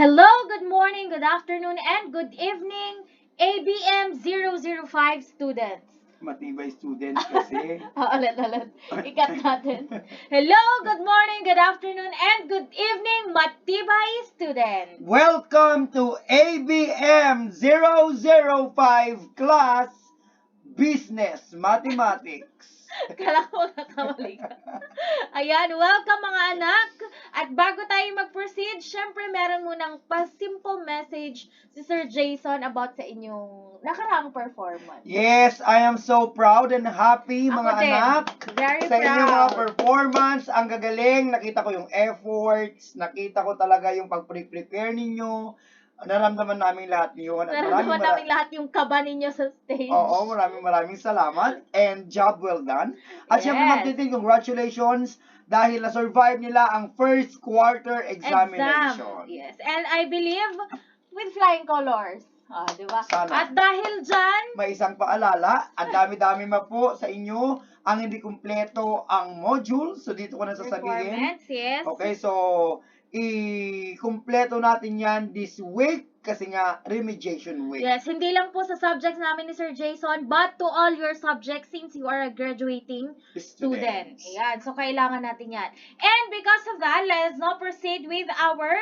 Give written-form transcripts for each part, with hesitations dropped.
Hello, good morning, good afternoon, and good evening, ABM 005 students. Matibay students kasi. Ulit. Ikat natin. Hello, good morning, good afternoon, and good evening, Matibay students. Welcome to ABM 005 class Business Mathematics. Kala ko nagkamali ka. Ayan, welcome mga anak. At bago tayo mag-proceed, syempre meron munang pa-simple message si Sir Jason about sa inyong nakaraang performance. Yes, I am so proud and happy Ako mga din. anak Very sa inyong mga proud. performance. Ang gagaling, nakita ko yung efforts, nakita ko talaga yung pag-prepare ninyo. Naramdaman namin lahat yun. At Naramdaman namin lahat yung kaba ninyo sa stage. Oo, maraming salamat and job well done. At syempre Yes. magtitin, congratulations dahil na-survive nila ang first quarter examination. Yes. And I believe with flying colors. Di ba? Sana. At dahil dyan, May isang paalala, ang dami-dami ma po sa inyo ang hindi kumpleto ang module. So dito ko na sasabihin. performance, yes. Okay, so i-kumpleto natin yan this week kasi nga remediation week. Yes, hindi lang po sa subjects namin ni Sir Jason, but to all your subjects since you are a graduating student. Ayan, so kailangan natin yan. And because of that, let's now proceed with our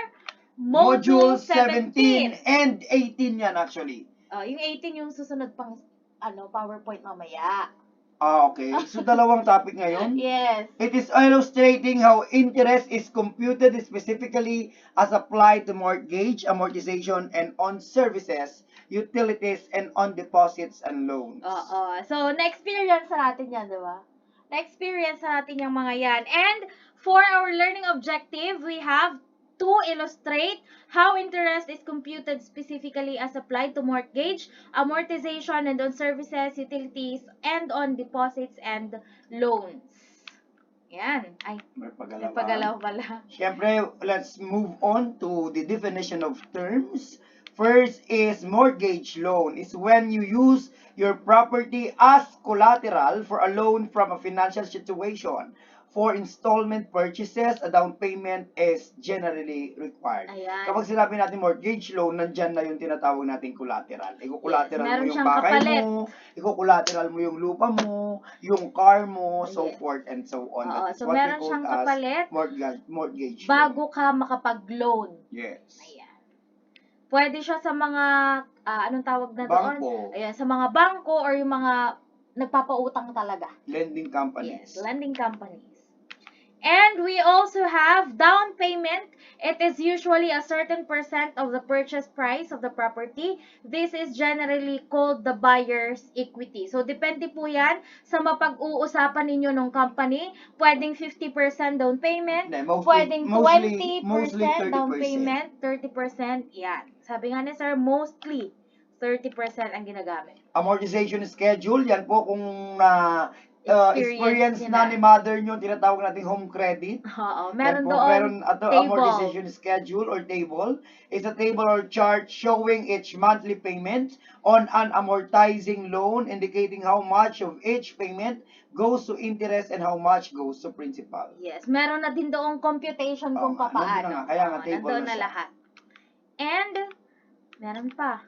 Module 17. And 18 yan actually. Yung 18 yung susunod pang PowerPoint mamaya. Okay. So dalawang topic ngayon. Yes. It is illustrating how interest is computed specifically as applied to mortgage, amortization, and on services, utilities, and on deposits and loans. So, na-experience na natin yan, di ba? Na-experience na natin yung mga yan. And for our learning objective, we have to illustrate how interest is computed specifically as applied to mortgage, amortization, and on services, utilities, and on deposits and loans. Yan. Ay, May napagalaw pala. Siyempre, let's move on to the definition of terms. First is mortgage loan. Is when you use your property as collateral for a loan from a financial situation. For installment purchases, a down payment is generally required. Ayan. Kapag sinabi natin mortgage loan, nandyan na yung tinatawag nating collateral. Iko-collateral Yes, meron mo yung siyang bahay kapalit. mo, iko-collateral mo yung lupa mo, yung car mo, so Yes. forth and so on. Oo, That is so what we meron call siyang as kapalit mortgage bago loan. ka makapag-loan. Yes. Ayan. Pwede siya sa mga, anong tawag na doon? Bangko. Ayan, sa mga bangko or yung mga nagpapautang talaga. Lending companies. Yes, lending companies. And we also have down payment. It is usually a certain percent of the purchase price of the property. This is generally called the buyer's equity. So, depende po yan sa mapag-uusapan ninyo ng company. Pwedeng 50% down payment. Hindi, mostly- Pwedeng mostly 20% down 30%. payment. 30%. Yan. Sabi nga ni Sir, mostly 30% ang ginagamit. Amortization schedule, yan po kung experience niyo na ni mother nyo, tinatawag natin home credit. Oo. Yan Meron po, doon meron table. amortization schedule or table. It's a table or chart showing each monthly payment on an amortizing loan, indicating how much of each payment goes to interest and how much goes to principal. Yes, meron na din doong computation kung Oo nga, nandun papaano. na nga. Kaya nga, table Nandun na na siya. lahat. And, meron pa.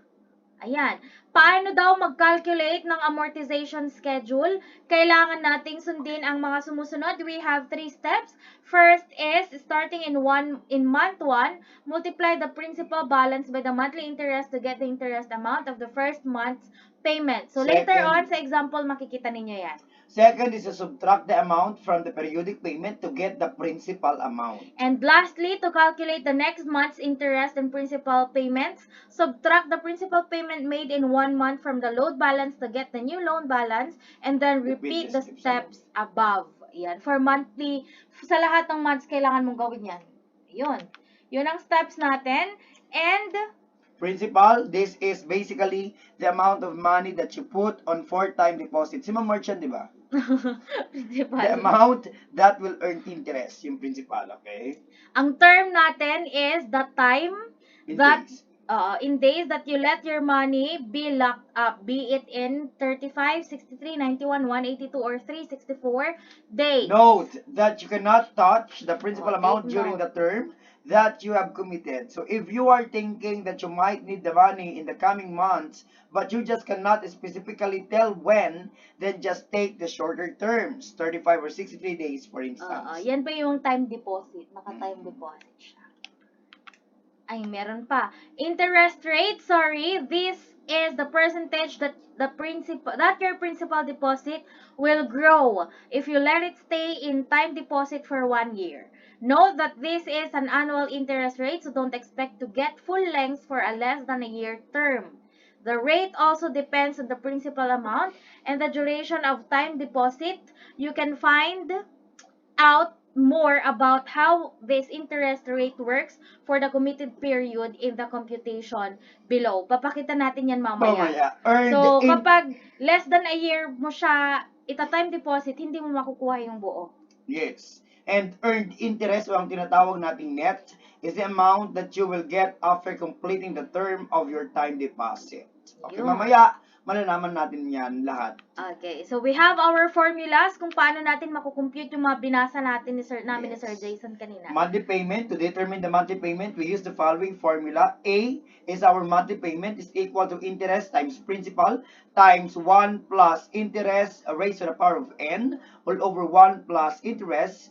Ayan. Paano daw mag-calculate ng amortization schedule? Kailangan nating sundin ang mga sumusunod. We have 3 steps. First is, starting in month 1, multiply the principal balance by the monthly interest to get the interest amount of the first month's payment. So, later Second. on, sa example, makikita ninyo yan. Second is to subtract the amount from the periodic payment to get the principal amount. And lastly, to calculate the next month's interest and principal payments, subtract the principal payment made in 1 month from the loan balance to get the new loan balance, and then repeat the steps above. Yan. For monthly, sa lahat ng months, kailangan mong gawin yan. Yun. Yun ang steps natin. And, Principal, this is basically the amount of money that you put on 4-time deposit. Si Ma'am Merchant, di ba? principal. The amount that will earn interest, yung principal, okay? Ang term natin is the time In that days. in days that you let your money be locked up, be it in 35, 63, 91, 182, or 364 days. Note that you cannot touch the principal Oh, amount take during note. the term that you have committed. So if you are thinking that you might need the money in the coming months, but you just cannot specifically tell when, then just take the shorter terms, 35 or 63 days for instance. Yan pa yung time deposit. Naka-time deposit siya. Ay, meron pa. Interest rate, sorry. This is the percentage that your principal deposit will grow if you let it stay in time deposit for 1 year. Note that this is an annual interest rate, so don't expect to get full length for a less than a year term. The rate also depends on the principal amount and the duration of time deposit. You can find out more about how this interest rate works for the committed period in the computation below. Papakita natin yan mamaya. Mamaya. Earned So, in- kapag less than a year mo siya ita-time deposit, hindi mo makukuha yung buo. Yes. And earned interest o ang tinatawag nating net is the amount that you will get after completing the term of your time deposit. Okay, Yun. mamaya malalaman natin yan lahat. Okay, so we have our formulas kung paano natin makukompute yung mga binasa natin ni Sir Jason kanina. Monthly payment, to determine the monthly payment, we use the following formula. A is our monthly payment is equal to interest times principal times 1 plus interest raised to the power of n all over 1 plus interest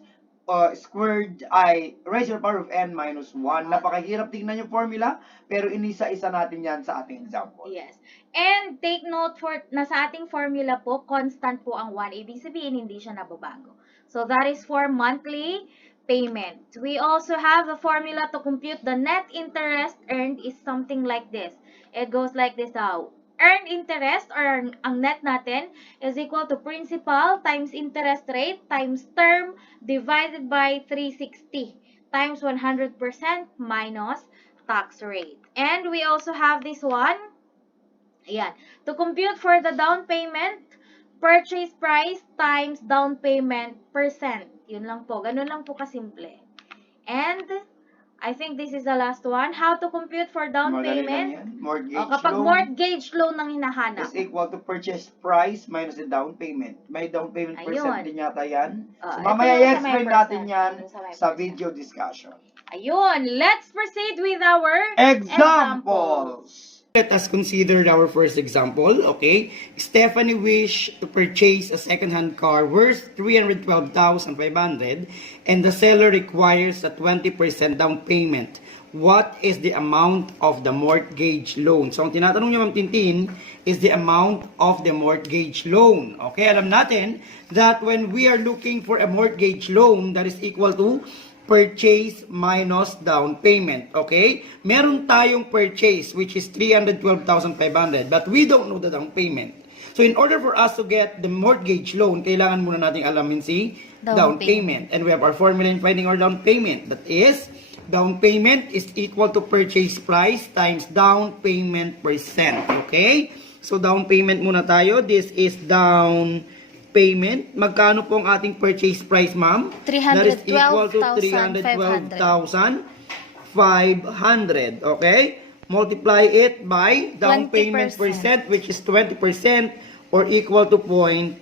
squared ay raised to the power of n minus 1. Napakahirap tingnan yung formula, pero inisa-isa natin yan sa ating example. Yes. And take note na sa ating formula po, constant po ang 1. Ibig sabihin, hindi siya nababago. So, that is for monthly payment. We also have the formula to compute the net interest earned is something like this. It goes like this out. Earned interest or ang net natin is equal to principal times interest rate times term divided by 360 times 100% minus tax rate. And we also have this one. Ayan. To compute for the down payment, purchase price times down payment percent. Yun lang po. Ganun lang po kasimple. And I think this is the last one. How to compute for down Madali lang payment? yan. Mortgage Kapag loan mortgage loan ang hinahanap. is equal to purchase price minus the down payment. May down payment Ayun. percent din yata yan. So ito mamaya yung sa may i-explain natin percent. yan Yung sa may sa percent. video discussion. Ayun. Let's proceed with our Examples! Let us consider our first example, okay? Stephanie wished to purchase a second-hand car worth 312,500 and the seller requires a 20% down payment. What is the amount of the mortgage loan? So, ang tinatanong niya, Ma'am Tintin, is the amount of the mortgage loan. Okay, alam natin that when we are looking for a mortgage loan, that is equal to purchase minus down payment. Okay? Meron tayong purchase which is 312,500 but we don't know the down payment. So in order for us to get the mortgage loan, kailangan muna nating alamin si down payment. And we have our formula in finding our down payment. That is, down payment is equal to purchase price times down payment percent. Okay? So down payment muna tayo. This is down payment. Magkano po ang ating purchase price, ma'am? That is equal to 312,500. Okay? Multiply it by down payment percent, which is 20% or equal to 0.20.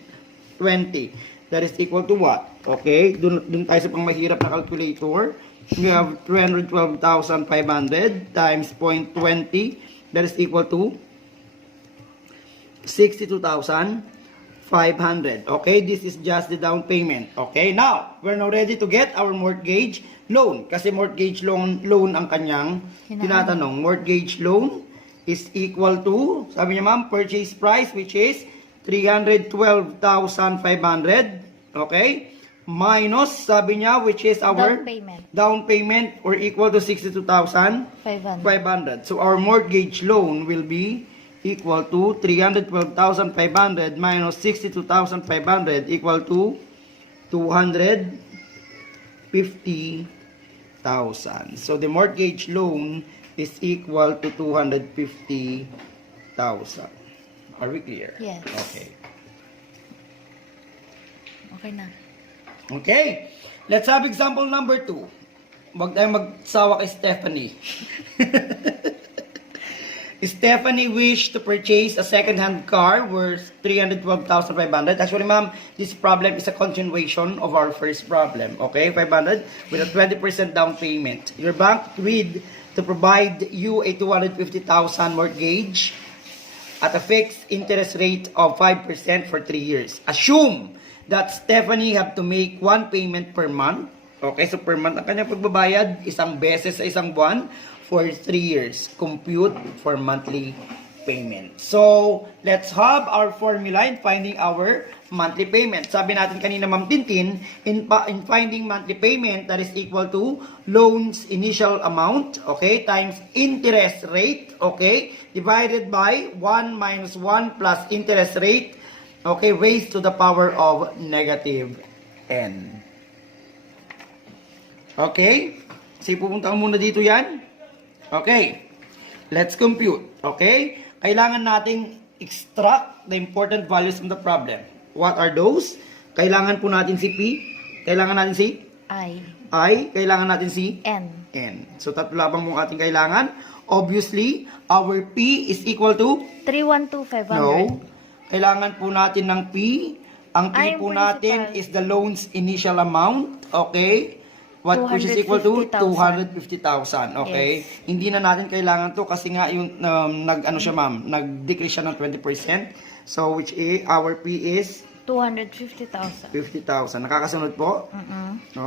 That is equal to what? Okay? Dun tayo sa pangmahirap na calculator. We have 312,500 times 0.20. That is equal to 62,500. Okay, this is just the down payment. Okay, now, we're now ready to get our mortgage loan. Kasi mortgage loan ang kanyang tinatanong. Mortgage loan is equal to, sabi niya ma'am, purchase price which is 312,500. Okay, minus, sabi niya, which is our down payment or equal to 62,500. So, our mortgage loan will be equal to 312,500 minus 62,500 equal to 250,000. So the mortgage loan is equal to 250,000. Are we clear? Yes. Okay. Okay na. Okay. Let's have example number 2. Huwag tayong magsawa kay Stephanie. Stephanie wished to purchase a second-hand car worth 312,500. Actually, ma'am, this problem is a continuation of our first problem. Okay, 500 with a 20% down payment. Your bank agreed to provide you a 250,000 mortgage at a fixed interest rate of 5% for 3 years. Assume that Stephanie have to make one payment per month. Okay, so per month ang kanyang pagbabayad, isang beses sa isang buwan for 3 years. Compute for monthly payment. So, let's have our formula in finding our monthly payment. Sabi natin kanina, Ma'am Tintin, in finding monthly payment, that is equal to loans initial amount, okay, times interest rate, okay, divided by 1 minus 1 plus interest rate, okay, raised to the power of negative n. Okay? Kasi pupunta ko muna dito yan. Okay. Let's compute. Okay? Kailangan nating extract the important values from the problem. What are those? Kailangan po natin si P. Kailangan natin si I. Kailangan natin si N. N. So, tatlo labang mong ating kailangan. Obviously, our P is equal to 312,500. No. Kailangan po natin ng P. Ang P Ay, po principal. natin is the loan's initial amount. Okay? Which is equal to 250,000. Okay? Yes. Hindi na natin kailangan to kasi nga yung nag-decrease siya ng 20%. So, which is, our P is 250,000. 50,000. Nakakasunod po?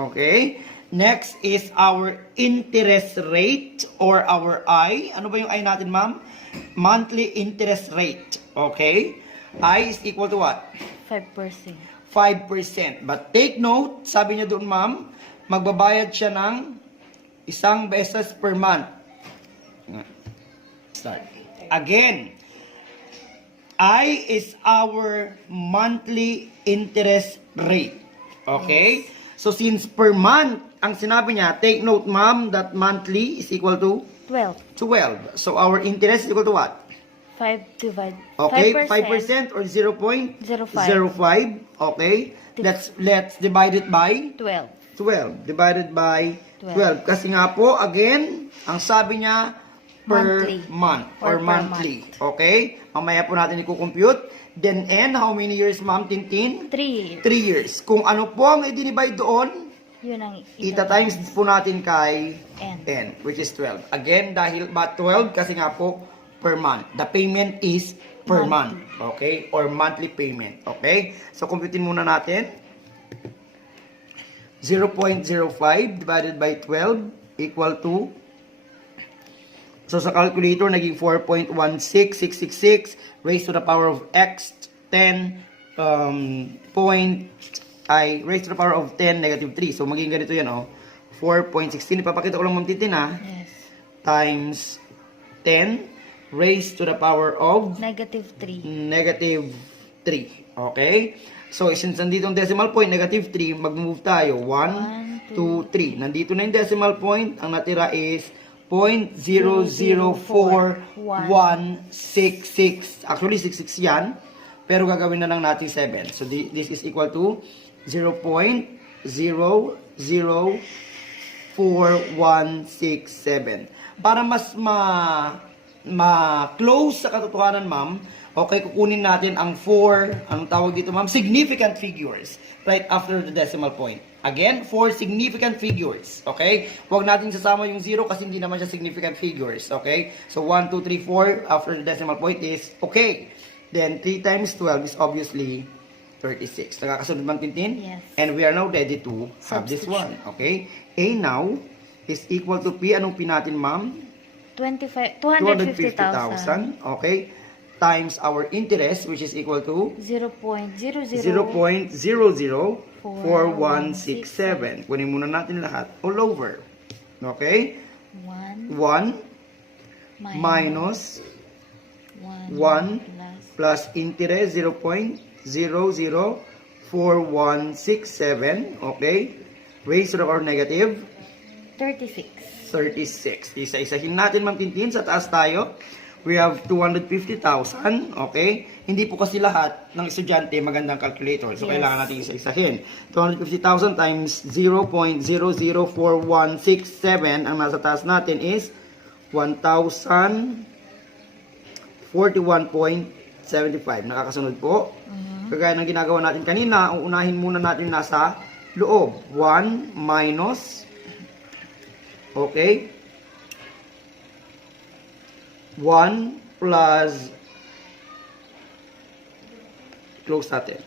Okay. Next is our interest rate or our I. Ano ba yung I natin, ma'am? Monthly interest rate. Okay? I is equal to what? 5%. 5%. But take note, sabi niya doon, ma'am, magbabayad siya ng isang beses per month. Start. Again, I is our monthly interest rate. Okay? So, since per month, ang sinabi niya, take note, ma'am, that monthly is equal to 12. 12. So, our interest is equal to what? 5 divided. Okay, 5%. 5% or 0.05. 0.05. Okay? Let's divide it by 12. 12 divided by 12. Kasi nga po, again, ang sabi niya, per Monthly. month or Or per monthly. month. Okay? Mamaya po natin i-compute. Then, N, how many years, ma'am, Tintin? 3. 3 years. Kung ano po ang i-divide doon, Yun ang ita-times po natin kay N. N, which is 12. Again, dahil ba 12? Kasi nga po, per month. The payment is per month. Okay? Or monthly payment. Okay? So, computein muna natin. 0.05 divided by 12 equal to, so sa calculator, naging 4.16666 raised to the power of x 10 raised to the power of 10 negative 3. So, maging ganito yan, oh. 4.16. Ipapakita ko lang, Ma'am Tintin, ha? Yes. Times 10 raised to the power of Negative 3. negative 3. Okay? So, since nandito ang decimal point, negative 3, mag-move tayo. 1, 2, 3. Nandito na yung decimal point. Ang natira is 0.004166. Actually, 66 yan. Pero gagawin na lang natin 7. So, this is equal to 0.004167. Para mas ma-close sa katotohanan, ma'am, okay, kukunin natin ang 4, anong tawag dito, ma'am? Significant figures right after the decimal point. Again, 4 significant figures. Okay? Huwag natin sasama yung 0 kasi hindi naman siya significant figures. Okay? So, 1, 2, 3, 4 after the decimal point is okay. Then, 3 times 12 is obviously 36. Nakakasunod, Ma'am Tintin? Yes. And we are now ready to have this one. Okay? A now is equal to P. Anong P natin, ma'am? 250,000. Okay? Times our interest, which is equal to 0.004167. Kunin muna natin lahat all over. Okay? 1 minus 1 plus interest 0.004167. Okay? Raised to the power negative 36. Isa-isahin natin, Ma'am Tintin. Sa taas tayo. We have 250,000. Okay? Hindi po kasi lahat ng estudyante magandang calculator. So, Yes. kailangan natin isa-isahin. 250,000 times 0.004167. Ang nasa taas natin is 1,000 41.75. Nakakasunod po. Kagaya ng ginagawa natin kanina, ang unahin muna natin nasa loob. 1 minus, okay, 1 plus, close natin.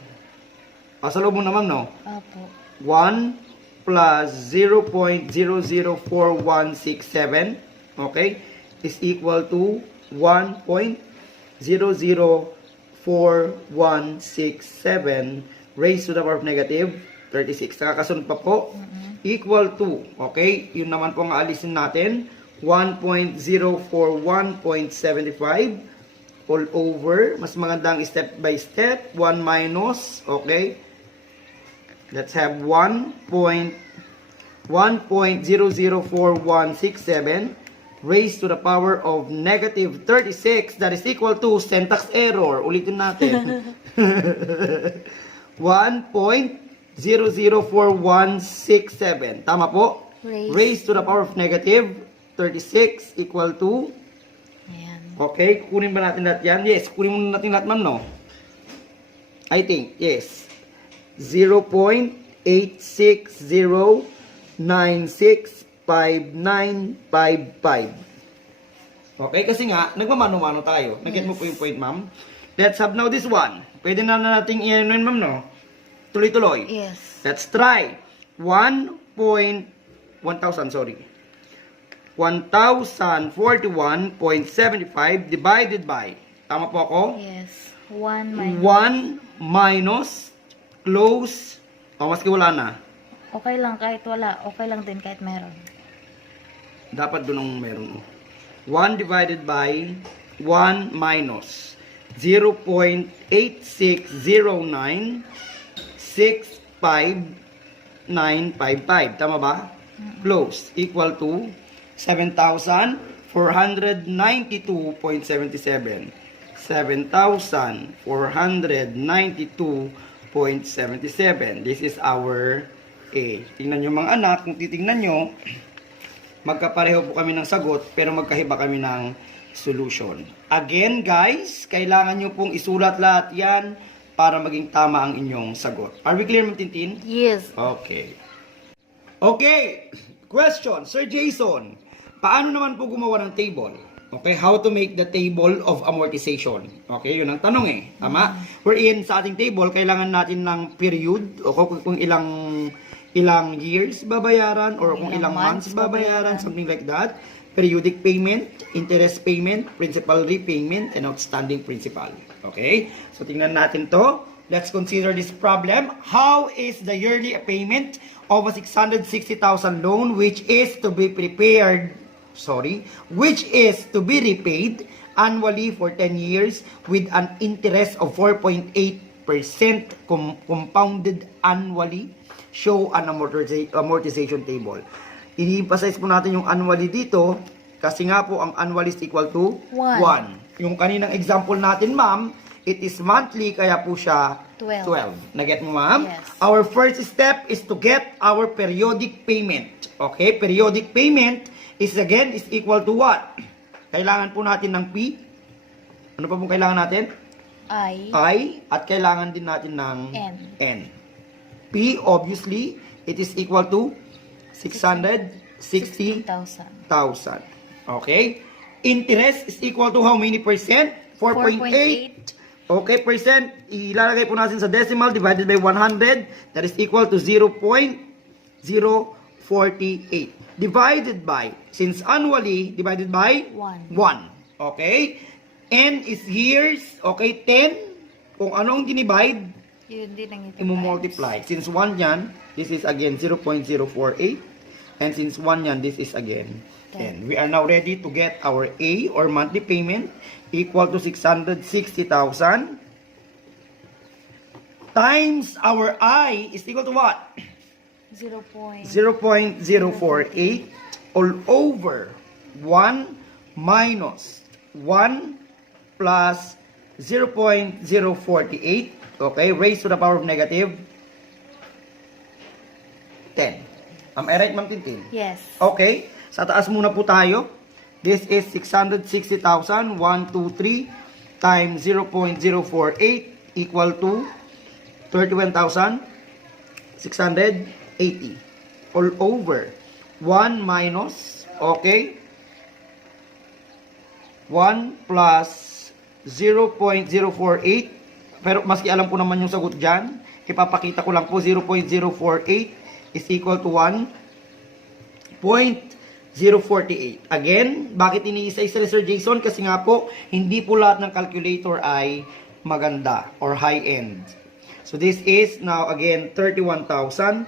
Sa loob mo naman, no? Opo. 1 plus 0.004167, okay, is equal to 1.004167 raised to the power of negative 36. Nakakasunod pa po. Equal to, okay, yun naman po ang aalisin natin, 1.041.75 all over. Mas magandang step by step. 1 minus, okay, let's have 1.004167 raised to the power of negative 36. That is equal to syntax error. Ulitin natin. 1.004167. Tama po? Raised to the power of negative 36 equal to, Ayan. okay, kunin ba natin lahat yan? Yes, kunin muna natin lahat, ma'am, no? I think, yes. 0.860965955. Okay, kasi nga, nagmamano-mano tayo. Nag-get mo po yung point, ma'am? Let's have now this one. Pwede na nating i-ano yun, ma'am, no? Tuloy-tuloy. Yes. Let's try. 1,041, sorry. 1,041.75 divided by, tama po ako? Yes. 1 minus. 1 minus, close, maski wala na. Okay lang kahit wala. Okay lang din kahit meron. Dapat doon ang meron. 1 divided by 1 minus 0.860965,955. Tama ba? Close. Equal to 7,492.77. 7,492.77. This is our A. Tingnan nyo mga anak, kung titingnan nyo, magkapareho po kami ng sagot, pero magkahiba kami ng solution. Again, guys, kailangan nyo pong isulat lahat yan para maging tama ang inyong sagot. Are we clear, Ma'am Tintin? Yes. Okay. Okay. Question, Sir Jason. Paano naman po gumawa ng table? Okay, how to make the table of amortization? Okay, yun ang tanong eh. Tama? Wherein sa ating table, kailangan natin ng period o kung ilang years babayaran or kung ilang months babayaran, something like that. Periodic payment, interest payment, principal repayment, and outstanding principal. Okay? So, tingnan natin to. Let's consider this problem. How is the yearly payment of a 660,000 loan which is to be repaid annually for 10 years with an interest of 4.8% compounded annually? Show an amortization table. I-emphasize po natin yung annually dito kasi nga po ang annually is equal to 1. Yung kaninang example natin, ma'am, it is monthly kaya po siya 12. Naget mo, ma'am? Yes. Our first step is to get our periodic payment. Okay? Periodic payment is equal to what? Kailangan po natin ng P. Ano pa po kailangan natin? I. At kailangan din natin ng N. P, obviously, it is equal to 660,000. Okay? Interest is equal to how many percent? 4.8. Okay, percent. Ilalagay po natin sa decimal divided by 100. That is equal to 0.048. Divided by, since annually, divided by 1. Okay? N is years. Okay, 10. Kung anong dinivide, Yun din ang i-multiply. Since 1 yan, this is again 0.048. And since 1 yan, this is again 10. We are now ready to get our A or monthly payment equal to 660,000 times our I is equal to what? 0.048 all over 1 minus 1 plus 0.048. Okay, raised to the power of negative 10. Am I right, Ma'am Tintin? Yes. Okay, sa taas muna po tayo. This is 660,000. 1, 2, 3, times 0.048 equal to 31,680 all over 1 minus, okay, 1 plus 0.048, pero maski alam ko naman yung sagot dyan, ipapakita ko lang po 0.048 is equal to 1.048. Again, bakit iniisa-isa ni Sir Jason? Kasi nga po, hindi po lahat ng calculator ay maganda or high-end. So this is now again 31,680.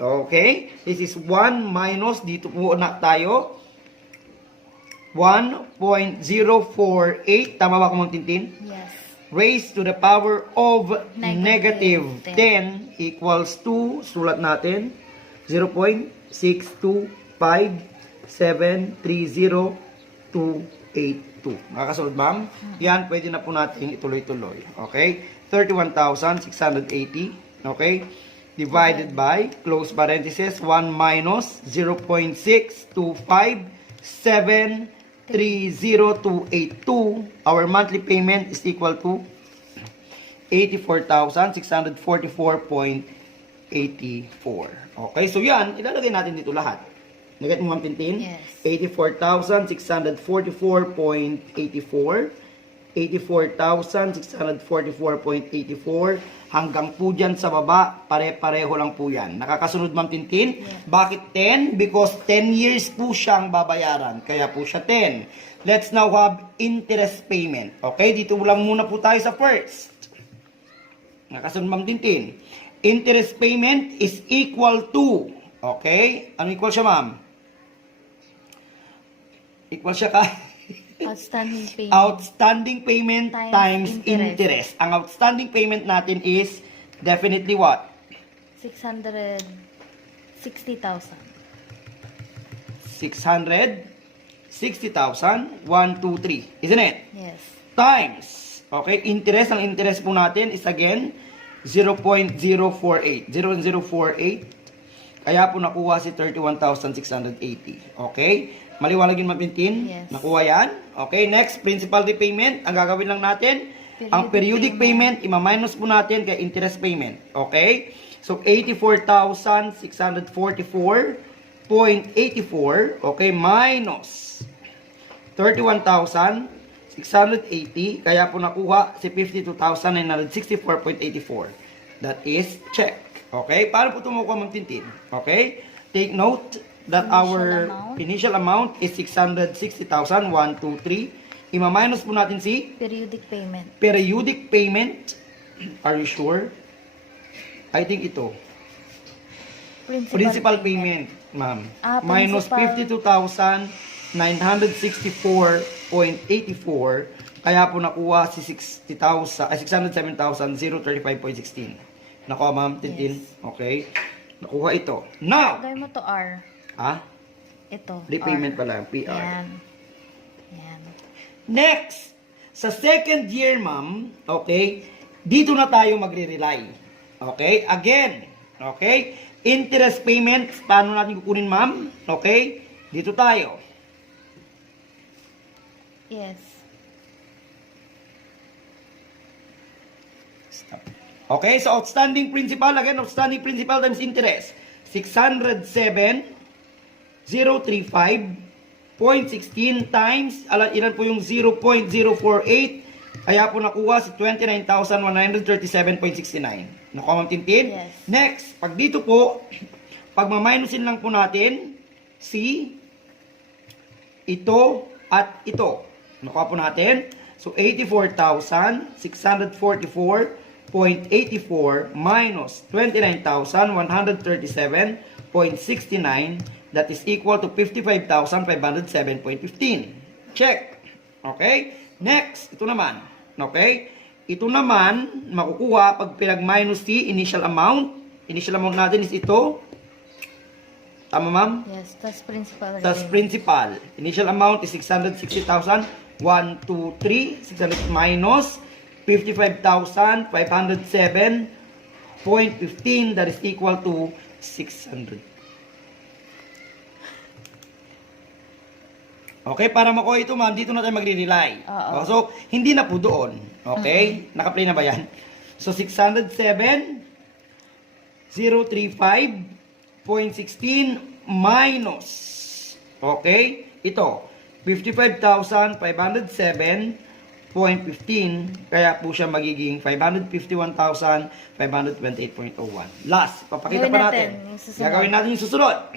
Okay? This is 1 minus, dito po na tayo, 1.048. Tama ba kung Tintin? Yes. Raised to the power of Negative negative 10 equals to, sulat natin, 0.625730282. Nakakasunod, ma'am? Yan, pwede na po natin ituloy-tuloy. Okay? 31,680. Okay? Divided by, close parenthesis, 1 minus 0.625730282. Our monthly payment is equal to 84,644.84. Okay, so yan, ilalagay natin dito lahat. Nagat mo, Ma'am Tintin? Yes. 84,644.84. 84,644.84 hanggang po dyan sa baba, pare-pareho lang po yan. Nakakasunod, Ma'am Tintin? Yes. Bakit 10? Because 10 years po siyang babayaran. Kaya po siya 10. Let's now have interest payment. Okay, dito lang muna po tayo sa first. Nakakasunod, Ma'am Tintin? Interest payment is equal to, okay? Ano equal siya, ma'am? Equal siya ka? Outstanding payment. Outstanding payment times interest. Ang outstanding payment natin is definitely what? 660,000. 660,000, 1, 2, 3. Isn't it? Yes. Times. Okay, interest. Ang interest po natin is again 0.048. 0.048. Kaya po nakuha si 31,680. Okay? Maliwanag yun, Mapintin? Yes. Nakuha yan? Okay, next, principal repayment. Ang gagawin lang natin, ang periodic payment, ima-minus po natin kay interest payment. Okay? So, 84,644.84, okay, minus 31,680. Kaya po nakuha si 52,964.84. That is check. Okay? Paano po tumukuha, Mapintin? Okay? Take note that our initial amount is 660,000, 1, 2, 3. Ima-minus po natin si Periodic payment. periodic payment. Are you sure? I think ito. Principal payment, ma'am. Minus 52,964.84. Kaya po nakuha si 607,035.16. Nakuha, ma'am, Tintin? Yes. Okay. Nakuha ito. Now! Lagay mo to R. Ha? Ito. Repayment R. pala, PR. Yan. Yan. Next, sa second year, ma'am, okay, dito na tayo magre-rely. Okay? Again, okay? Interest payment, paano natin kukunin, ma'am? Okay? Dito tayo. Yes. Stop. Okay, so outstanding principal, again, outstanding principal times interest. 607,035.16 times, ilan po yung 0.048, kaya po nakuha si 29,137.69. Nakuha, Ma'am Tintin? Yes. Next, pag dito po, pag maminusin lang po natin, si ito at ito. Nakuha po natin. So, 84,644.84 minus 29,137.69, that is equal to 55,507.15. Check. Okay? Next, ito naman. Okay? Ito naman, makukuha pag pinag-minus si initial amount. Initial amount natin is ito. Tama, ma'am? Yes, tas principal. Tas principal. Initial amount is 660,000. 1, 2, 3. 600 minus 55,507.15. That is equal to 600. Okay, para makuha ito ma'am, dito na tayo magre-rely. Oo. So, hindi na po doon. Okay? Naka-play na ba yan? So, 607,035.16 minus. Okay? Ito, 55,507.15. Kaya po siya magiging 551,528.01. Last, papakita Gawin pa natin natin. yung susunod. Gagawin natin yung susunod.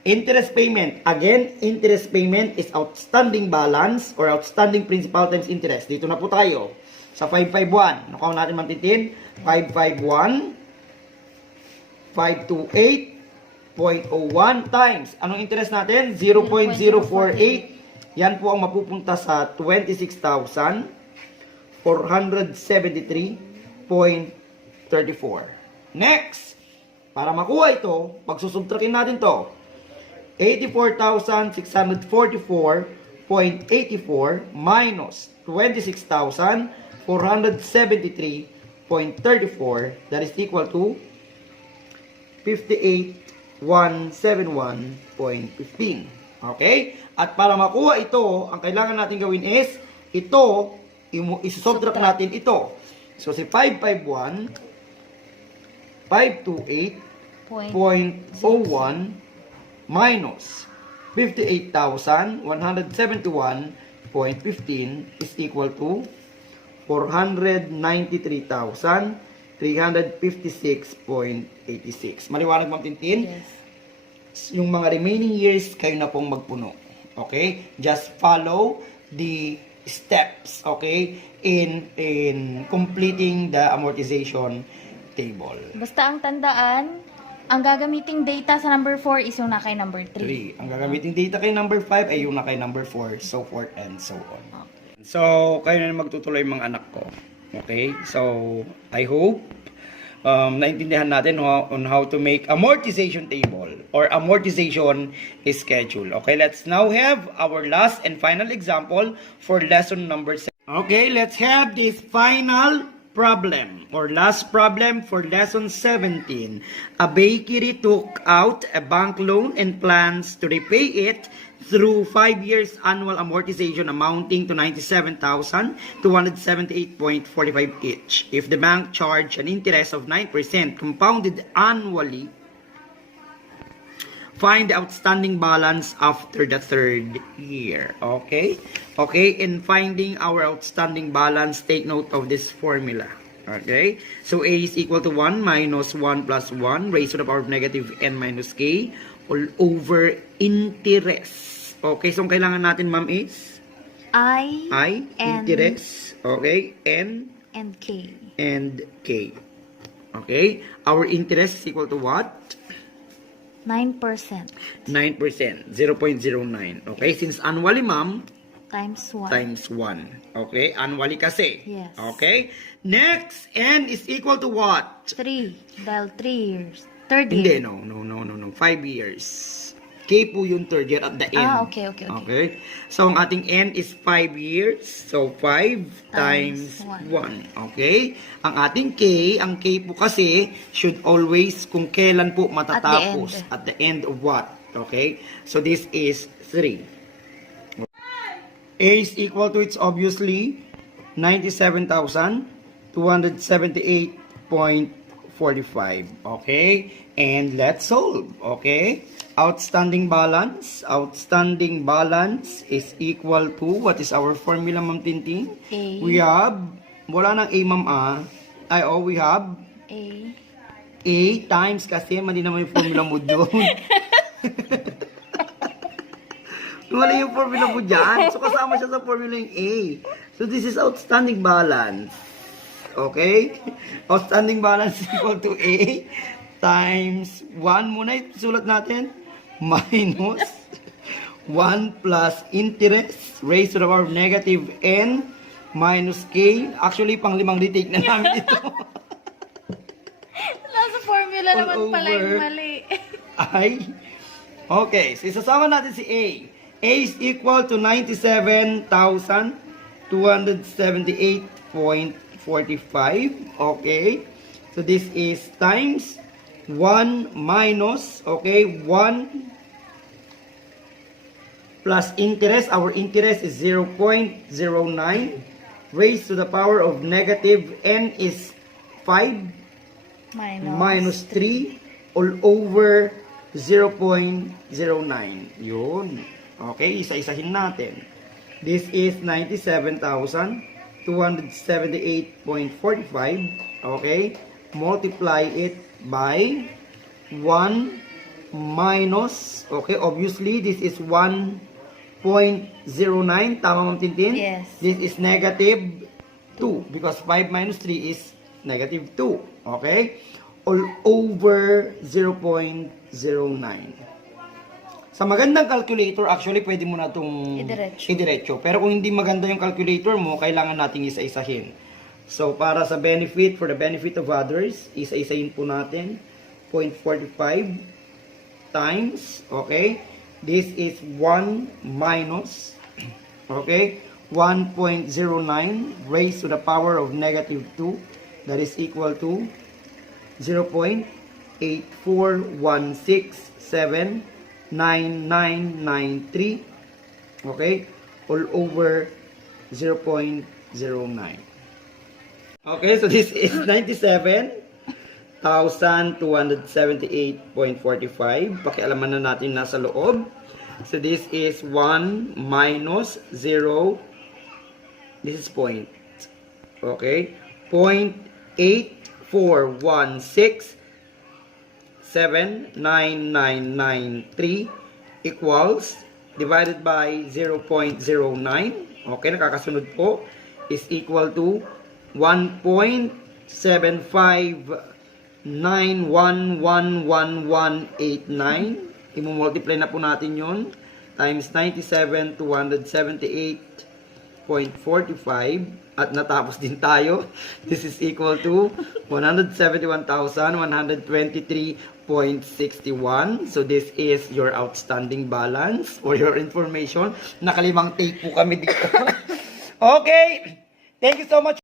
Interest payment. Again, interest payment is outstanding balance or outstanding principal times interest. Dito na po tayo. Sa 551. Nakuha natin mantitin. 551. 528.01 times. Anong interest natin? 0.048. Yan po ang mapupunta sa 26,473.34. Next. Para makuha ito, pagsusubtrakin natin to. 84,644.84 minus 26,473.34, that is equal to 58,171.15. Okay? At para makuha ito, ang kailangan natin gawin is, ito, isubtract natin ito. So, si 551, 528.01 minus 58,171.15 is equal to 493,356.86. Maliwanag Ma'am Tintin? Yes. Yung mga remaining years, kayo na pong magpuno. Okay? Just follow the steps, okay, in completing the amortization table. Basta ang tandaan, ang gagamiting data sa number 4 is yung na kay number 3. 3. Ang gagamiting data kay number 5 ay yung na kay number 4, so forth and so on. So, kayo na magtutuloy mga anak ko. Okay? So, I hope naintindihan natin on how to make amortization table or amortization schedule. Okay, let's now have our last and final example for lesson number 7. Okay, let's have this final problem or last problem for lesson 17. A bakery took out a bank loan and plans to repay it through 5 years annual amortization amounting to 97,278.45 each. If the bank charged an interest of 9% compounded annually, find the outstanding balance after the 3rd year. Okay? Okay, in finding our outstanding balance, take note of this formula. Okay? So, A is equal to 1 minus 1 plus 1 raised to the power of negative n minus k all over interest. Okay, so ang kailangan natin, ma'am, is? I, N, interest. Okay, N, and K. and K. Okay? Our interest is equal to what? 9%. 9%, 0.09. Okay, since annually, ma'am, Times 1. times 1. Okay, annually kasi. Yes. Okay, next, N is equal to what? 3. Dahil 3 years. 3rd Hindi, year. no. 5 years. K po yung 3rd year at the end. Okay. Okay, so ang ating N is 5 years. So, 5 times Times 1. Okay, ang ating K, ang K po kasi should always kung kailan po matatapos. At the end of what? Okay, so this is 3. A is equal to, it's obviously 97,278.45. Okay, and let's solve. Okay, outstanding balance is equal to, what is our formula, Ma'am Tintin? A. We have, wala nang A, Ma'am, we have A. A times, kasi mali naman yung formula mo doon. Mali yung formula mo dyan. So, kasama siya sa formula yung A. So, this is outstanding balance. Okay? Outstanding balance is equal to A times 1 muna isulat natin. Minus 1 plus interest raised to the power of negative n minus k. Actually, pang 5 retake na namin ito. Nasa formula naman pala yung mali. I. Okay, so isasama natin si A. A is equal to 97,278.45. Okay, so this is times 1 minus, okay, 1 plus interest. Our interest is 0.09 raised to the power of negative n is 5 minus 3 all over 0.09. Yun. Okay, isa-isahin natin. This is 97,278.45. Okay, multiply it by 1 minus, okay, obviously this is 1.09. Tama, Ma'am Tintin? Yes. This is negative 2 because 5 minus 3 is negative 2. Okay? All over 0.09. Sa magandang calculator, actually, pwede mo na itong idiretso. Pero kung hindi maganda yung calculator mo, kailangan nating isa-isahin. So, para sa benefit, for the benefit of others, isa-isahin po natin. 0.45 times, okay? This is 1 minus, okay? 1.09 raised to the power of negative 2. That is equal to 0.841679993, okay, all over 0.09. Okay, so this is 97,278.45. Pakialaman na natin nasa loob. So this is 1 minus 0. This is point. Okay, 0.841679993 equals divided by 0.09. Okay, nakakasunod po, is equal to 1.75911189. I-multiply na po natin yun times 97,278.45 at natapos din tayo. This is equal to 171,123.61. So this is your outstanding balance. For your information, nakalimang take po kami dito. Okay, thank you so much.